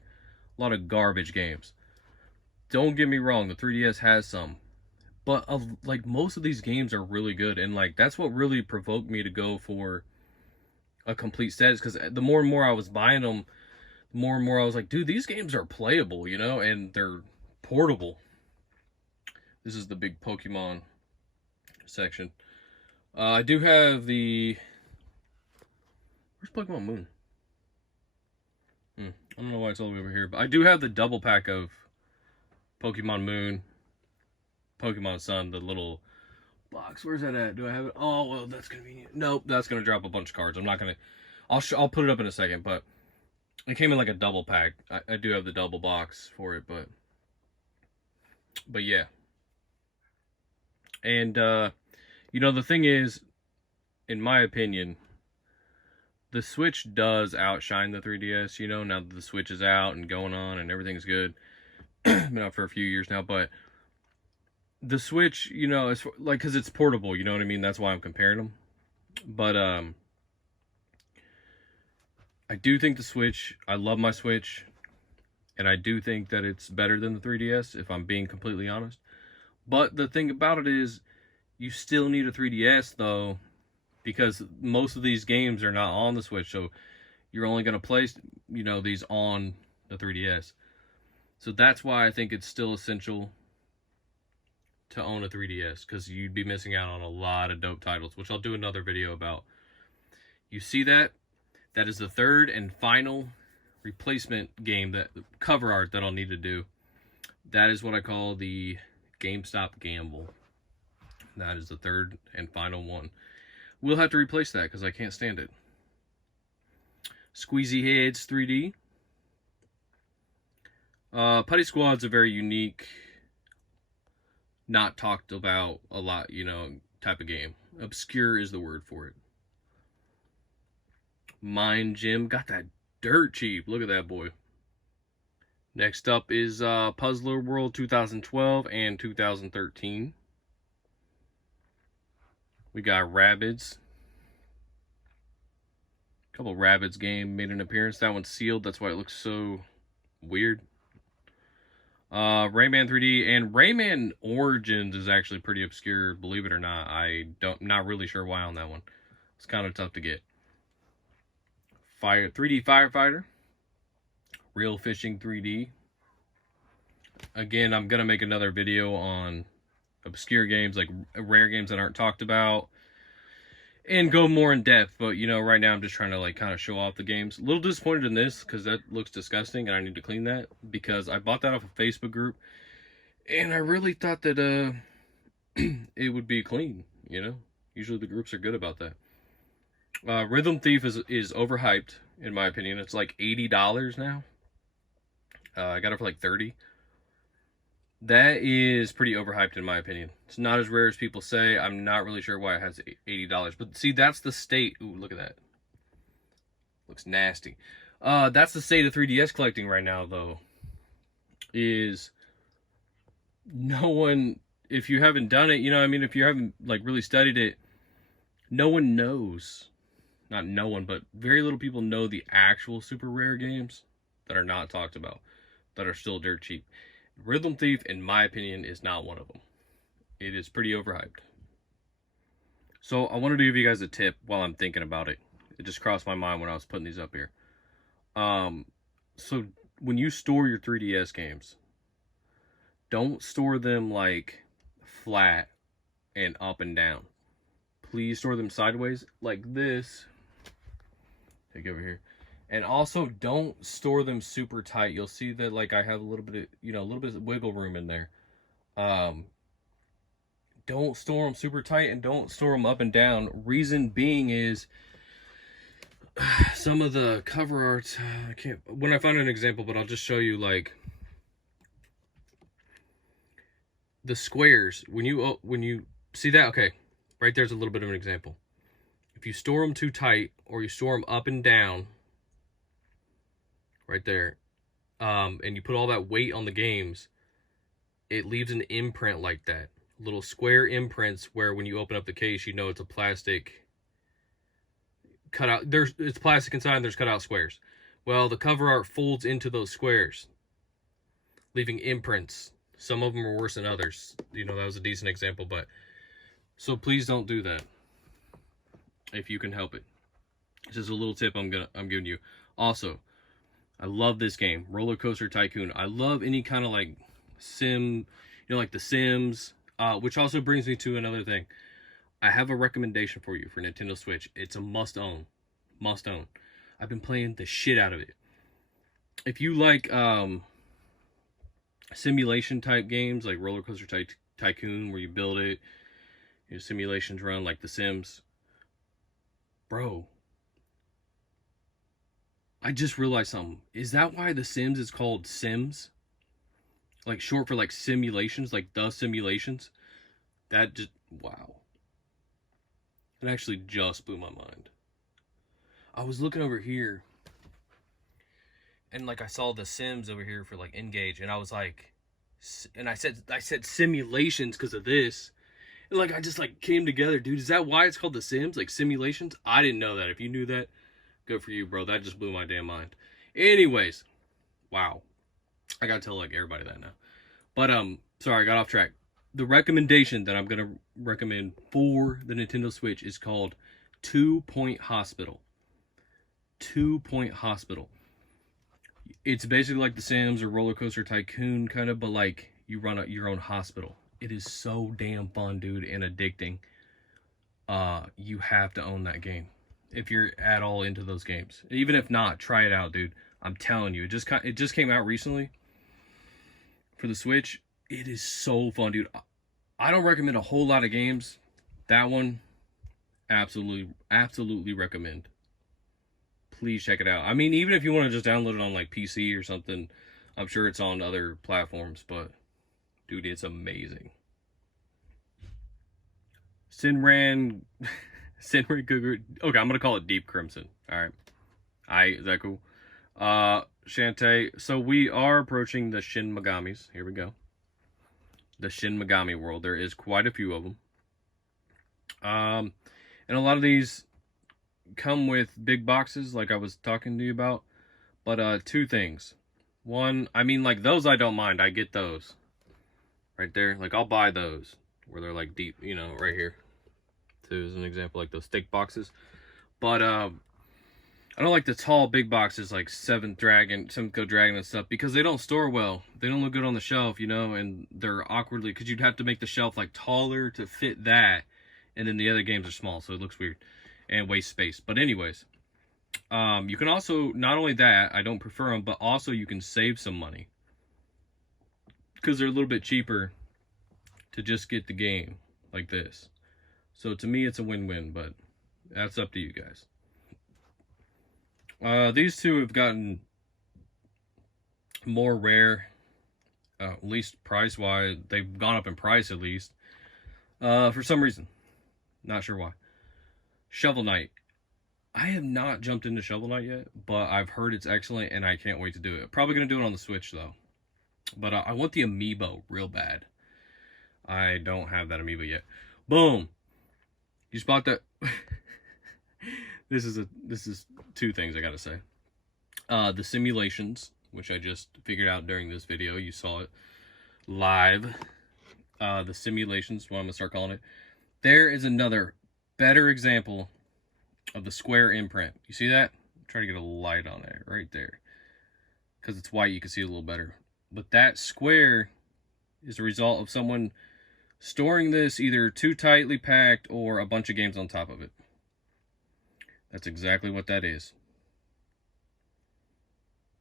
a lot of garbage games. Don't get me wrong, the 3DS has some, but like most of these games are really good, and like that's what really provoked me to go for a complete set, is because the more and more I was buying them, the more and more I was like, dude, these games are playable, you know, and they're portable. This is the big Pokemon section. I do have the... where's Pokemon Moon? I don't know why it's all the way over here, but I do have the double pack of Pokemon Moon, Pokemon Sun, the little box. Where's that at? Do I have it? Oh, well, that's convenient. Nope, that's gonna drop a bunch of cards. I'm not gonna... I'll put it up in a second, but it came in like a double pack. I do have the double box for it, but But yeah. And, you know, the thing is, in my opinion, the Switch does outshine the 3DS, you know, now that the Switch is out and going on and everything's good. Been out for a few years now, but the Switch, you know, it's like, because it's portable, you know what I mean? That's why I'm comparing them. But, I do think the Switch, I love my Switch, and I do think that it's better than the 3DS, if I'm being completely honest. But the thing about it is, you still need a 3DS, though, because most of these games are not on the Switch, so you're only going to play, you know, these on the 3DS. So that's why I think it's still essential to own a 3DS, because you'd be missing out on a lot of dope titles, which I'll do another video about. You see that? That is the third and final replacement game, that cover art that I'll need to do. That is what I call the GameStop Gamble. That is the third and final one. We'll have to replace that because I can't stand it. Squeezy Heads 3D. Putty Squad's a very unique, not talked about a lot, you know, type of game. Obscure is the word for it. Mind Gym got that dirt cheap. Look at that boy. Next up is Puzzler World 2012 and 2013. We got Rabbids. A couple Rabbids game made an appearance. That one's sealed. That's why it looks so weird. Rayman 3D and Rayman Origins is actually pretty obscure, believe it or not. Not really sure why on that one. It's kind of tough to get. 3D Firefighter. Real Fishing 3D. Again, I'm gonna make another video on obscure games, like rare games that aren't talked about, and go more in depth. But you know, right now I'm just trying to like kind of show off the games. A little disappointed in this because that looks disgusting and I need to clean that, because I bought that off a Facebook group and I really thought that it would be clean, you know. Usually the groups are good about that. Rhythm Thief is overhyped in my opinion. It's like $80 now. I got it for like $30. That is pretty overhyped in my opinion. It's not as rare as people say. I'm not really sure why it has $80. But see, that's the state. Ooh, look at that. Looks nasty. That's the state of 3DS collecting right now, though. Is no one, if you haven't done it, you know, I mean, if you haven't like really studied it, no one knows. Not no one, but very little people know the actual super rare games that are not talked about, that are still dirt cheap. Rhythm Thief, in my opinion, is not one of them. It is pretty overhyped. So I wanted to give you guys a tip while I'm thinking about it. It just crossed my mind when I was putting these up here. So when you store your 3DS games, don't store them like flat and up and down. Please store them sideways like this. Take over here. And also don't store them super tight. You'll see that like I have a little bit of, you know, a little bit of wiggle room in there. Don't store them super tight and don't store them up and down. Reason being is some of the cover art, I can't, when I find an example, but I'll just show you like the squares. When you see that, okay, right there's a little bit of an example. If you store them too tight or you store them up and down, right there, and you put all that weight on the games, it leaves an imprint like that. Little square imprints where when you open up the case, you know it's a plastic cutout. It's plastic inside and there's cutout squares. Well, the cover art folds into those squares, leaving imprints. Some of them are worse than others. You know, that was a decent example, but so please don't do that if you can help it. It's just a little tip I'm giving you. Also, I love this game, Roller Coaster Tycoon. I love any kind of like sim, you know, like The Sims, which also brings me to another thing. I have a recommendation for you for Nintendo Switch. It's a must own. Must own. I've been playing the shit out of it. If you like simulation type games like Roller Coaster Tycoon, where you build it, your simulations run like The Sims, bro, I just realized something. Is that why The Sims is called Sims? like short for like simulations, like the simulations. That just, wow. It actually just blew my mind. I was looking over here, and like I saw the Sims over here for like Engage, and I was like, and I said simulations because of this. And like I just like came together, dude. Is that why it's called The Sims? Like simulations? I didn't know that. If you knew that, good for you, bro. That just blew my damn mind. Anyways, wow. I gotta tell like everybody that now. But sorry, I got off track. The recommendation that I'm gonna recommend for the Nintendo Switch is called 2 Point Hospital. 2 Point Hospital. It's basically like The Sims or Roller Coaster Tycoon kind of, but like you run your own hospital. It is so damn fun, dude, and addicting. You have to own that game if you're at all into those games. Even if not, try it out, dude. I'm telling you, it just came out recently for the Switch. It is so fun, dude. I don't recommend a whole lot of games. That one, absolutely recommend. Please check it out. I mean, even if you want to just download it on like PC or something, I'm sure it's on other platforms, but dude, it's amazing. Sinran Cougar. Okay, I'm gonna call it Deep Crimson. All right. Is that cool? Shantae. So we are approaching the Shin Megamis. Here we go. The Shin Megami world. There is quite a few of them. And a lot of these come with big boxes, like I was talking to you about. But two things. One, I mean, like those I don't mind. I get those right there. Like I'll buy those where they're like deep, you know, right here. So as an example, like those thick boxes. But I don't like the tall big boxes like Seventh Coast Dragon and stuff, because they don't store well. They don't look good on the shelf, you know, and they're awkwardly, because you'd have to make the shelf like taller to fit that, and then the other games are small, so it looks weird and waste space. But anyways, you can also, not only that, I don't prefer them, but also you can save some money because they're a little bit cheaper to just get the game like this. So to me, it's a win-win, but that's up to you guys. These two have gotten more rare, at least price-wise. They've gone up in price, at least, for some reason. Not sure why. Shovel Knight. I have not jumped into Shovel Knight yet, but I've heard it's excellent, and I can't wait to do it. Probably going to do it on the Switch, though. But I want the amiibo real bad. I don't have that amiibo yet. Boom! You spot that? This is two things I gotta say. The simulations, which I just figured out during this video. You saw it live. The simulations, what I'm gonna start calling it. There is another better example of the square imprint. You see that? Try to get a light on it right there, because it's white. You can see it a little better. But that square is the result of someone storing this either too tightly packed or a bunch of games on top of it. That's exactly what that is.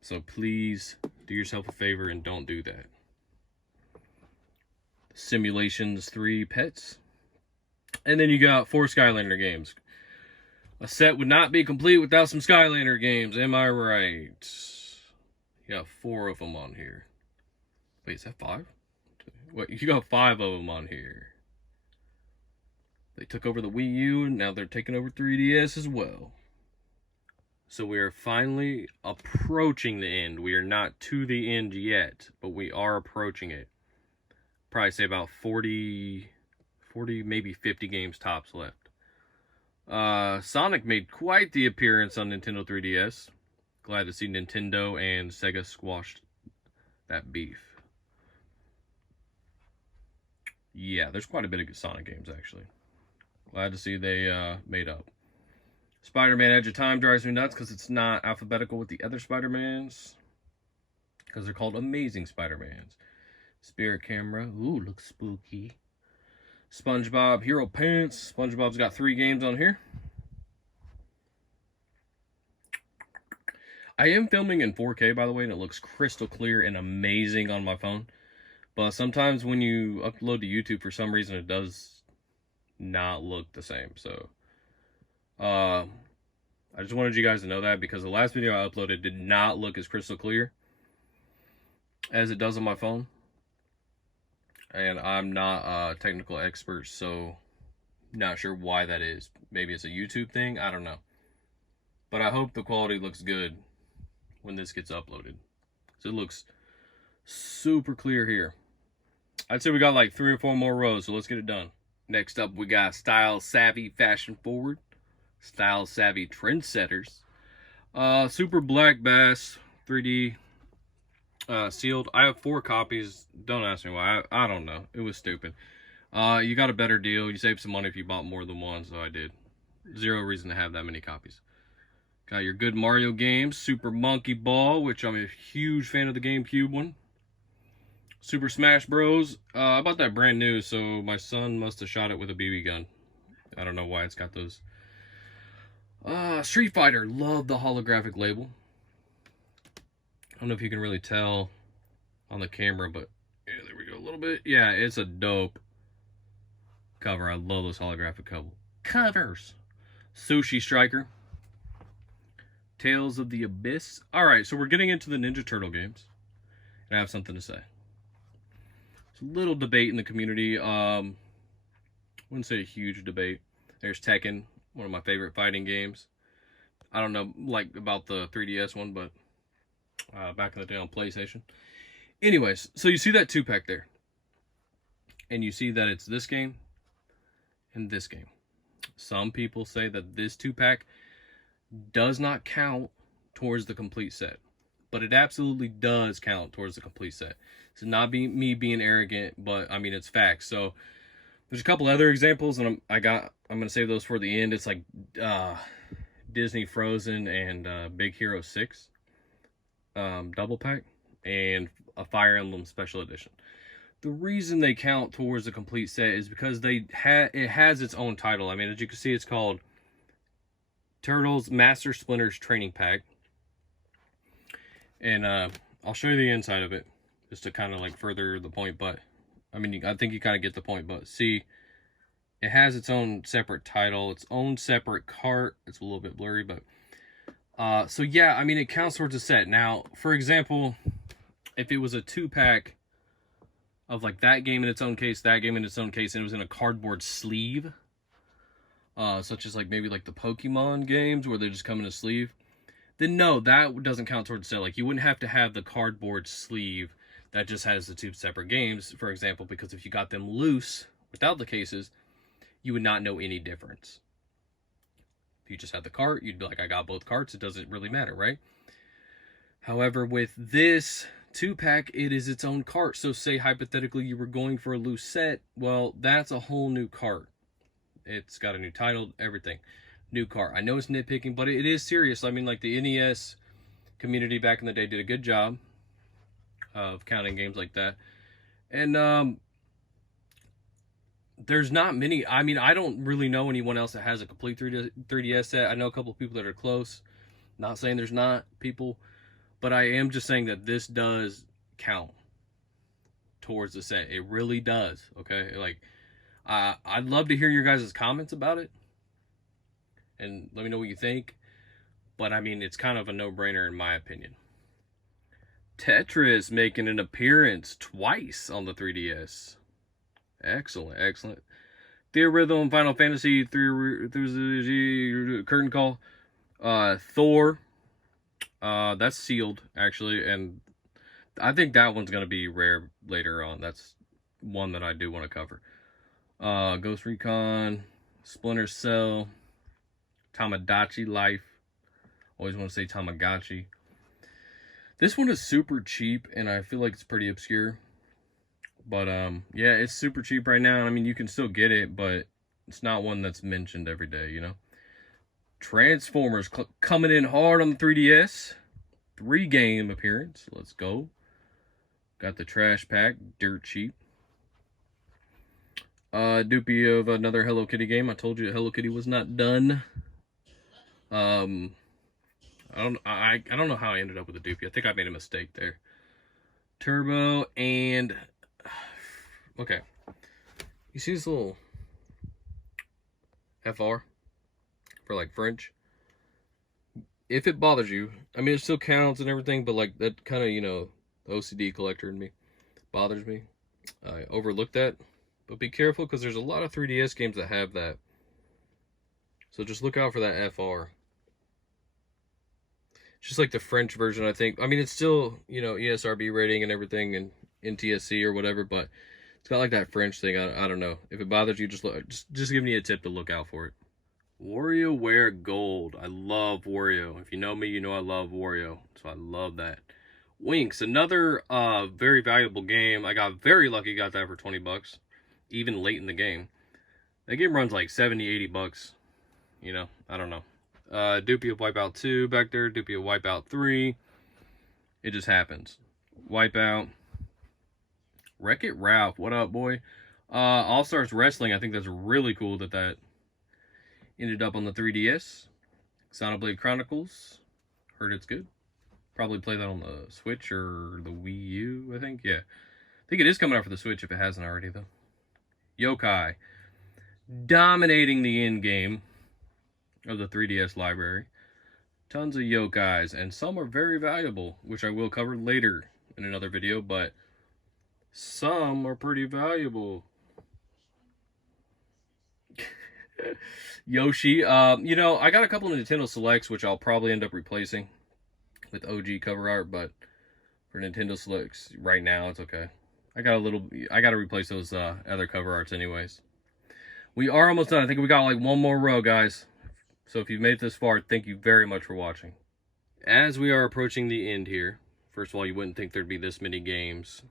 So please do yourself a favor and don't do that. Simulations 3 pets. And then you got 4 Skylander games. A set would not be complete without some Skylander games, am I right? You got 4 of them on here. Wait, is that 5? Wait, you got 5 of them on here. They took over the Wii U, and now they're taking over 3DS as well. So we are finally approaching the end. We are not to the end yet, but we are approaching it. Probably say about 40, maybe 50 games tops left. Sonic made quite the appearance on Nintendo 3DS. Glad to see Nintendo and Sega squashed that beef. Yeah, there's quite a bit of Sonic games, actually. Glad to see they made up. Spider-Man Edge of Time drives me nuts because it's not alphabetical with the other Spider-Mans. Because they're called Amazing Spider-Mans. Spirit Camera. Ooh, looks spooky. SpongeBob Hero Pants. SpongeBob's got 3 games on here. I am filming in 4K, by the way, and it looks crystal clear and amazing on my phone. But sometimes when you upload to YouTube, for some reason, it does not look the same. So, I just wanted you guys to know that, because the last video I uploaded did not look as crystal clear as it does on my phone. and I'm not a technical expert, so not sure why that is. Maybe it's a YouTube thing, I don't know. But I hope the quality looks good when this gets uploaded. So it looks super clear here. I'd say we got like 3 or 4 more rows, so let's get it done. Next up, we got Style Savvy Fashion Forward, Style Savvy Trendsetters, Super Black Bass 3D sealed. I have 4 copies. Don't ask me why. I don't know. It was stupid. You got a better deal. You saved some money if you bought more than one, so I did. Zero reason to have that many copies. Got your good Mario games, Super Monkey Ball, which I'm a huge fan of the GameCube one. Super Smash Bros. I bought that brand new, so my son must have shot it with a BB gun. I don't know why it's got those. Street Fighter, love the holographic label. I don't know if you can really tell on the camera, but yeah, there we go, a little bit. Yeah, it's a dope cover. I love those holographic covers. Sushi Striker. Tales of the Abyss. Alright, so we're getting into the Ninja Turtle games. And I have something to say. It's a little debate in the community. I wouldn't say a huge debate. There's Tekken, one of my favorite fighting games. I don't know like about the 3DS one, but back in the day on PlayStation. Anyways, so you see that 2-pack there. And you see that it's this game and this game. Some people say that this 2-pack does not count towards the complete set, but it absolutely does count towards the complete set. It's not me being arrogant, but I mean it's facts. So there's a couple other examples, and I'm gonna save those for the end. It's like Disney Frozen and Big Hero 6 double pack and a Fire Emblem Special Edition. The reason they count towards the complete set is because it has its own title. I mean, as you can see, it's called Turtles Master Splinters Training Pack. And I'll show you the inside of it just to kind of like further the point, but I mean, I think you kind of get the point. But see, it has its own separate title, its own separate cart. It's a little bit blurry, but so yeah, I mean, it counts towards a set. Now, for example, if it was a 2-pack of like that game in its own case, that game in its own case, and it was in a cardboard sleeve, such as like maybe like the Pokemon games where they just come in a sleeve, then no, that doesn't count towards the set. Like, you wouldn't have to have the cardboard sleeve that just has the 2 separate games, for example, because if you got them loose without the cases, you would not know any difference. If you just had the cart, you'd be like, I got both carts, it doesn't really matter, right? However, with this 2-pack, it is its own cart. So say hypothetically you were going for a loose set, well, that's a whole new cart. It's got a new title, everything. New cart. I know it's nitpicking, but it is serious. I mean, like, the NES community back in the day did a good job of counting games like that. And there's not many. I mean, I don't really know anyone else that has a complete 3DS set. I know a couple of people that are close. Not saying there's not people, but I am just saying that this does count towards the set. It really does, okay? Like, I'd love to hear your guys' comments about it. And let me know what you think. But, I mean, it's kind of a no-brainer in my opinion. Tetris making an appearance twice on the 3DS. Excellent, excellent. Theorhythm, Final Fantasy, Curtain Call. Thor. That's sealed, actually. And I think that one's going to be rare later on. That's one that I do want to cover. Ghost Recon. Splinter Cell. Tamagotchi Life. Always want to say Tamagotchi. This one is super cheap, and I feel like it's pretty obscure. But, yeah, it's super cheap right now. I mean, you can still get it, but it's not one that's mentioned every day, you know? Transformers coming in hard on the 3DS. 3-game appearance. Let's go. Got the trash pack. Dirt cheap. Dupey of another Hello Kitty game. I told you Hello Kitty was not done. I don't know how I ended up with a Dupey. I think I made a mistake there. Turbo and okay. You see this little FR for like French? If it bothers you, I mean, it still counts and everything, but like that kind of, you know, OCD collector in me bothers me. I overlooked that. But be careful because there's a lot of 3DS games that have that. So just look out for that FR. It's just like the French version, I think. I mean, it's still, you know, ESRB rating and everything and NTSC or whatever, but it's got like that French thing. I don't know. If it bothers you, just giving you a tip to look out for it. WarioWare Gold. I love Wario. If you know me, you know I love Wario. So I love that. Winx, another very valuable game. I got very lucky, got that for 20 bucks. Even late in the game. That game runs like 70, 80 bucks. You know, I don't know. Doopy of Wipeout 2 back there. Doopy of Wipeout 3. It just happens. Wipeout. Wreck-It Ralph. What up, boy? All-Stars Wrestling. I think that's really cool that ended up on the 3DS. Xenoblade Chronicles. Heard it's good. Probably play that on the Switch or the Wii U, I think. Yeah. I think it is coming out for the Switch if it hasn't already, though. Yokai. Dominating the end game of the 3DS library. Tons of Yokais, and some are very valuable, which I will cover later in another video, but some are pretty valuable. Yoshi. You know, I got a couple of Nintendo Selects, which I'll probably end up replacing with OG cover art, but for Nintendo Selects right now, it's okay. I got to replace those other cover arts anyways. We are almost done. I think we got like one more row, guys. So if you've made it this far, thank you very much for watching. As we are approaching the end here, first of all, you wouldn't think there'd be this many games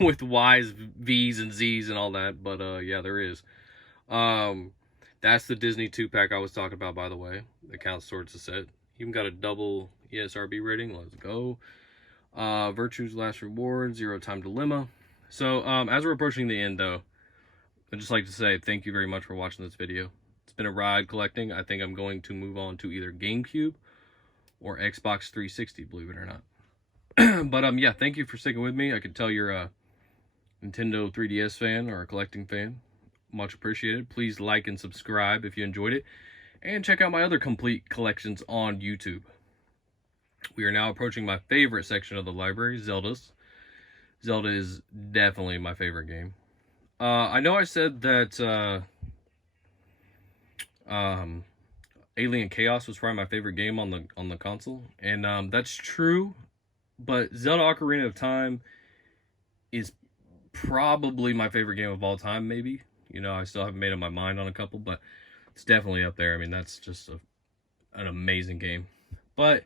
with Y's, V's, and Z's and all that, but yeah, there is. That's the Disney 2-pack I was talking about, by the way. That counts towards the set. Even got a double ESRB rating. Let's go. Virtue's Last Reward, Zero Time Dilemma. So, as we're approaching the end, though, I'd just like to say thank you very much for watching this video. It's been a ride collecting. I think I'm going to move on to either GameCube or Xbox 360, believe it or not. But, yeah, thank you for sticking with me. I can tell you're a Nintendo 3DS fan or a collecting fan. Much appreciated. Please like and subscribe if you enjoyed it. And check out my other complete collections on YouTube. We are now approaching my favorite section of the library, Zelda's. Zelda is definitely my favorite game. I know I said that Alien Chaos was probably my favorite game on the console, and that's true. But Zelda Ocarina of Time is probably my favorite game of all time. Maybe, you know, I still haven't made up my mind on a couple, but it's definitely up there. I mean, that's just an amazing game. But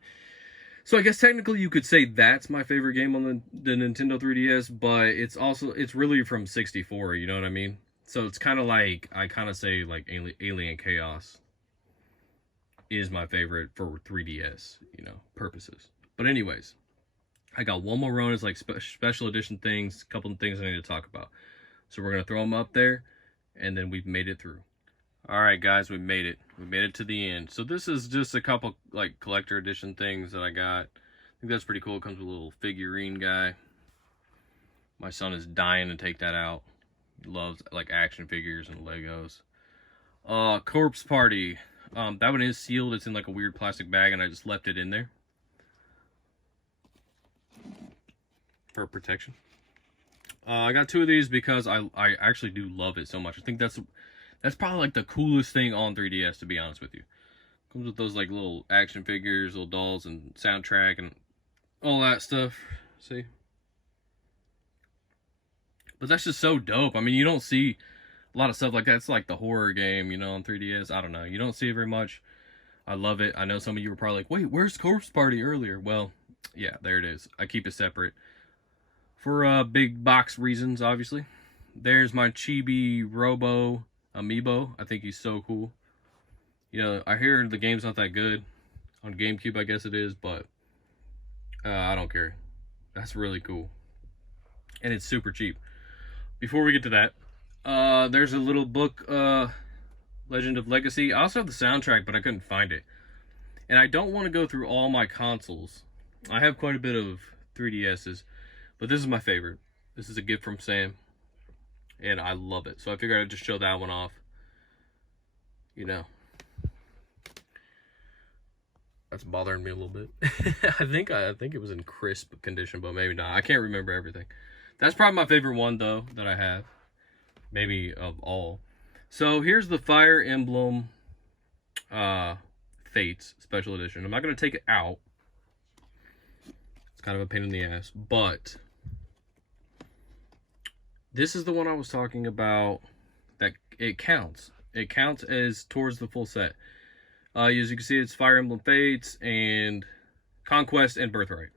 so I guess technically you could say that's my favorite game on the Nintendo 3DS, but it's really from 64, you know what I mean? So it's kind of like, I kind of say like Alien Chaos is my favorite for 3DS, you know, purposes. But anyways, I got one more run as like special edition things, a couple of things I need to talk about. So we're going to throw them up there, and then we've made it through. All right, guys, we made it. We made it to the end. So this is just a couple like collector edition things that I got. I think that's pretty cool. It comes with a little figurine guy. My son is dying to take that out. He loves like action figures and Legos. Corpse Party. That one is sealed. It's in like a weird plastic bag, and I just left it in there for protection. I got two of these because I actually do love it so much. I think that's probably like the coolest thing on 3DS, to be honest with you. Comes with those like little action figures, little dolls, and soundtrack, and all that stuff. See? But that's just so dope. I mean, you don't see a lot of stuff like that. It's like the horror game, you know, on 3DS. I don't know. You don't see it very much. I love it. I know some of you were probably like, wait, where's Corpse Party earlier? Well, yeah, there it is. I keep it separate for big box reasons, obviously. There's my Chibi Robo Amiibo. I think he's so cool. You know, I hear the game's not that good on GameCube, I guess it is, but I don't care. That's really cool. And it's super cheap. Before we get to that, there's a little book, Legend of Legacy. I also have the soundtrack, but I couldn't find it. And I don't want to go through all my consoles. I have quite a bit of 3DSs, but this is my favorite. This is a gift from Sam, and I love it. So I figured I'd just show that one off. You know, that's bothering me a little bit. I think it was in crisp condition, but maybe not. I can't remember everything. That's probably my favorite one, though, that I have. Maybe of all. So here's the Fire Emblem Fates Special Edition. I'm not going to take it out. It's kind of a pain in the ass. But this is the one I was talking about that it counts. It counts as towards the full set. As you can see, it's Fire Emblem Fates and Conquest and Birthright.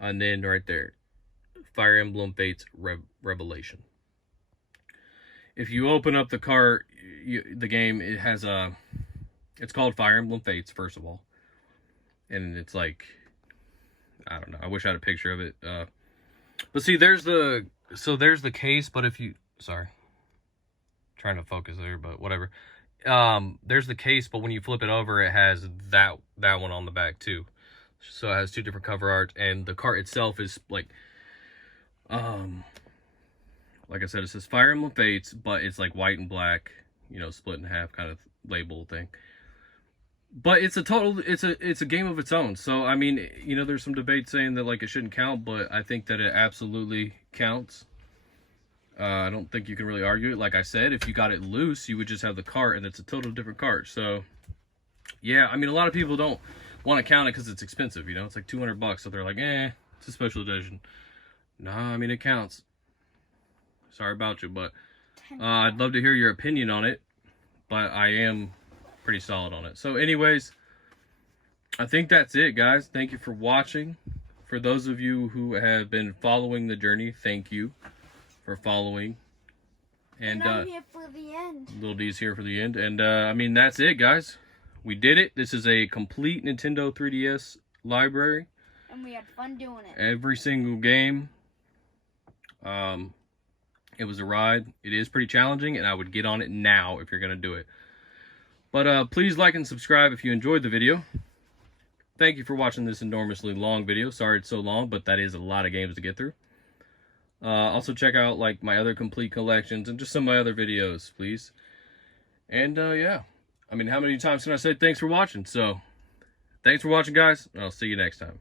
And then right there, Fire Emblem Fates Revelation. If you open up the cart, the game, it has it's called Fire Emblem Fates, first of all. And it's like, I don't know, I wish I had a picture of it. But see, there's the case, but if you, sorry. Trying to focus there, but whatever. There's the case, but when you flip it over, it has that one on the back too. So it has two different cover art, and the cart itself is like I said, it says Fire Emblem Fates, but it's like white and black, you know, split in half kind of label thing. But it's a game of its own. So I mean, you know, there's some debate saying that like it shouldn't count, but I think that it absolutely counts. I don't think you can really argue it. Like I said, if you got it loose, you would just have the cart, and it's a total different cart. So, yeah, I mean, a lot of people don't want to count it because it's expensive, you know? It's like $200, so they're like, it's a special edition. Nah, I mean, it counts. Sorry about you, but I'd love to hear your opinion on it, but I am pretty solid on it. So, anyways, I think that's it, guys. Thank you for watching. For those of you who have been following the journey, thank you for following. And I'm here for the end. Little D's here for the end. And I mean, that's it, guys. We did it. This is a complete Nintendo 3DS library. And we had fun doing it. Every single game. It was a ride. It is pretty challenging, and I would get on it now if you're going to do it. But please like and subscribe if you enjoyed the video. Thank you for watching this enormously long video. Sorry it's so long, but that is a lot of games to get through. Also check out like my other complete collections and just some of my other videos, please. And yeah, I mean, how many times can I say thanks for watching? So thanks for watching, guys, and I'll see you next time.